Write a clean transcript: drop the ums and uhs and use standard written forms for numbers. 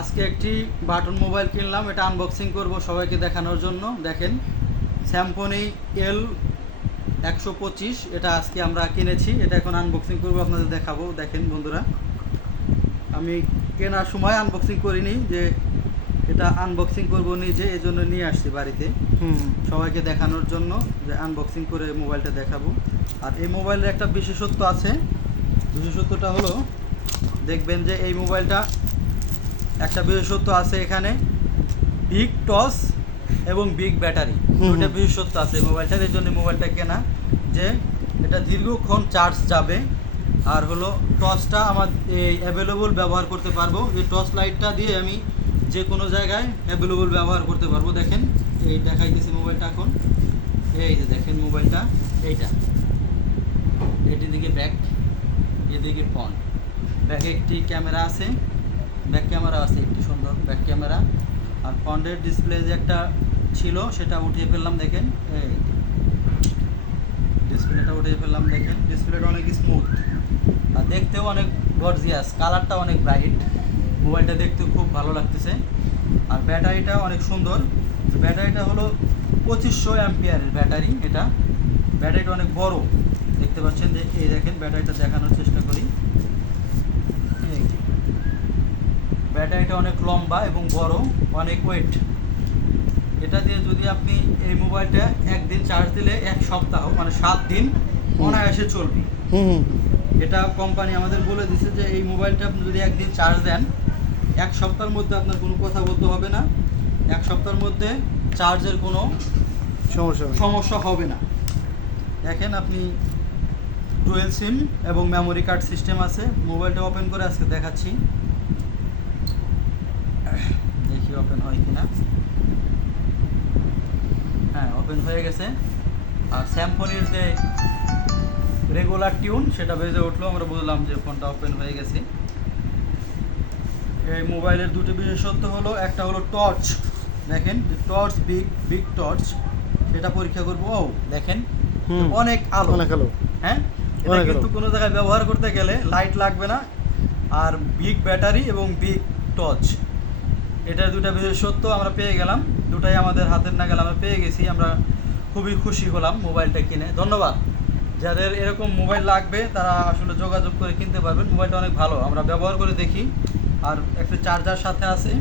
আজকে একটি button mobile কিনলাম, এটা আনবক্সিং করব সবাইকে দেখানোর জন্য। দেখেন, স্যামসং L125, এটা আজকে আমরা কিনেছি। এটা এখন আনবক্সিং করব, আপনাদের দেখাবো। দেখেন বন্ধুরা, আমি কেনার সময় আনবক্সিং করিনি, যে এটা আনবক্সিং করব নিজে, এই জন্য নিয়ে আসছি বাড়িতে সবাইকে দেখানোর জন্য, যে আনবক্সিং করে মোবাইলটা দেখাবো। আর এই মোবাইলের একটা বিশেষত্ব আছে। বিশেষত্বটা হলো, দেখবেন যে এই মোবাইলটা একটা বিশেষত্ব আছে এখানে, বিগ টস এবং বিগ ব্যাটারি, দুটো বিশেষত্ব আছে মোবাইলটার। এই জন্য মোবাইলটা কেনা, যে এটা দীর্ঘক্ষণ চার্জ যাবে। আর হলো টর্চটা আমার এই অ্যাভেলেবল ব্যবহার করতে পারবো। এই টর্চ লাইটটা দিয়ে আমি যে কোনো জায়গায় অ্যাভেলেবল ব্যবহার করতে পারবো। দেখেন, এই দেখাইতেছি মোবাইলটা এখন। এই যে দেখেন মোবাইলটা, এইটা এটির দিকে ব্যাক, এদিকে ফ্রন্ট। ব্যাকে একটি ক্যামেরা আছে, ব্যাক ক্যামেরা আছে, একটি সুন্দর ব্যাক ক্যামেরা। আর ফ্রন্টের ডিসপ্লে যে একটা ছিল, সেটা উঠিয়ে ফেললাম। দেখেন, এই ডিসপ্লেটা উঠিয়ে ফেললাম। দেখেন, ডিসপ্লেটা অনেক স্মুথ আর দেখতেও অনেক গর্জিয়াস, কালারটা অনেক ব্রাইট। মোবাইলটা দেখতে খুব ভালো লাগতেছে। আর ব্যাটারিটা অনেক সুন্দর। ব্যাটারিটা হলো 2500 অ্যাম্পিয়ারের ব্যাটারি। এটা ব্যাটারিটা অনেক বড়, দেখতে পাচ্ছেন। যে এই দেখেন, ব্যাটারিটা দেখানোর চেষ্টা করি। ব্যাটারিটা অনেক লম্বা এবং বড়, অনেক ওয়েট। এটা দিয়ে যদি আপনি এই মোবাইলটা একদিন চার্জ দিলে 1 সপ্তাহ, মানে 7 দিন অনায়াসে চলবে। এটা কোম্পানি আমাদের বলে দিছে যে এই মোবাইলটা আপনি যদি একদিন চার্জ দেন, 1 সপ্তাহের মধ্যে আপনার কোনো কথা বলতে হবে না। 1 সপ্তাহের মধ্যে চার্জের কোনো সমস্যা হবে না। দেখেন, আপনি ডুয়েল সিম এবং মেমোরি কার্ড সিস্টেম আছে। মোবাইলটা ওপেন করে আজকে দেখাচ্ছি, দেখি ওপেন হয় কিনা। হ্যাঁ, ওপেন হয়ে গেছে। আর স্যামসংয়ের যে রেগুলার টিউন, সেটা বেজে উঠলো। আমরা বুঝলাম যে ফোনটা ওপেন হয়ে গেছে। এই মোবাইলের দুটো বিশেষত্ব হলো, একটা হলো টর্চ। দেখেন, টর্চ, বিগ টর্চ, সেটা পরীক্ষা করবো। ও দেখেন, অনেক আলো, অনেক আলো। হ্যাঁ, এটা কিন্তু কোনো জায়গায় ব্যবহার করতে গেলে লাইট লাগবে না। আর বিগ ব্যাটারি এবং বিগ টর্চ, এটার দুটা বিশেষত্ব আমরা পেয়ে গেলাম। দুটাই আমাদের হাতের নাগাল আমরা পেয়ে গেছি। আমরা খুবই খুশি হলাম মোবাইলটা কিনে। ধন্যবাদ। যাদের এরকম মোবাইল লাগবে তারা আসলে যোগাযোগ করে কিনতে পারবেন। মোবাইলটা অনেক ভালো, আমরা ব্যবহার করে দেখি। আর একটা চার্জার সাথে আছে।